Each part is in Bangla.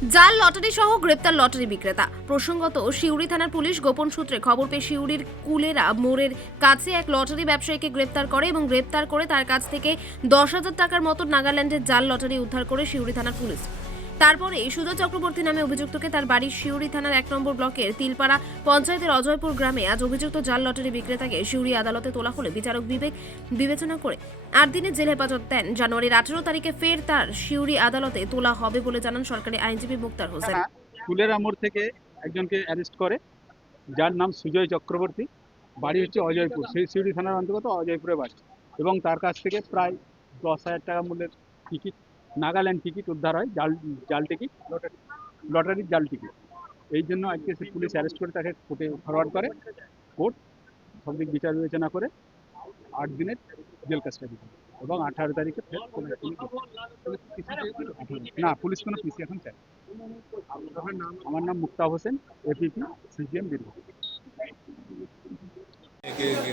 জাল লটারি সহ গ্রেপ্তার লটারি বিক্রেতা। প্রসঙ্গত শিউরি থানার পুলিশ গোপন সূত্রে খবর পেয়ে শিউরির কুলেরা মোড়ের কাছে এক লটারি ব্যবসায়ীকে গ্রেপ্তার করে এবং গ্রেপ্তার করে তার কাছ থেকে দশ হাজার টাকার মতো নাগাল্যান্ডের জাল লটারি উদ্ধার করে শিউরি থানার পুলিশ। তারপরে সুজয় চক্রবর্তী নামে অভিযুক্তকে তার বাড়ির শিউরি থানার এক নম্বর ব্লকের তিলপাড়া পঞ্চায়েতের অজয়পুর গ্রামে আজ অভিযুক্ত জাল লটারি বিক্রেতাকে শিউরি আদালতে তোলা হলে বিচারক বিবেক বিবেচনা করে আট দিনের জেল হেফাজত দেন। জানুয়ারির আঠেরো তারিখে ফের তার শিউরি আদালতে তোলা হবে বলে জানান সরকারি আইনজীবী মুক্তার হোসেন। ফুলের আমর থেকে একজনকে অ্যারেস্ট করে, যার নাম সুজয় চক্রবর্তী, বাড়ি হচ্ছে অজয়পুর। সেই সিউড়ি থানার অন্তর্গত অজয়পুরে বাড়ি এবং তার কাছ থেকে প্রায় দশ হাজার টাকা মূল্যের টিকিট নাগাল্যান্ড টিকিট উদ্ধার হয় জাল জাল টিকিট লটারির জাল টিকিট। এই জন্য আজকে সে পুলিশ অ্যারেস্ট করে তাকে কোর্টে ফরওয়ার্ড করে। কোর্ট সব দিক বিচার বিবেচনা করে আট দিনের জেল কাস্টাডি এবং আঠারো তারিখে ফের না পুলিশ কোনো পিসি এখন চাই আমার নাম মুক্তা হোসেন এপিপি সিজিএম বীরভূম। একে একে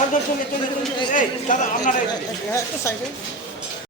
একে একে করে একে একে করে আপনারা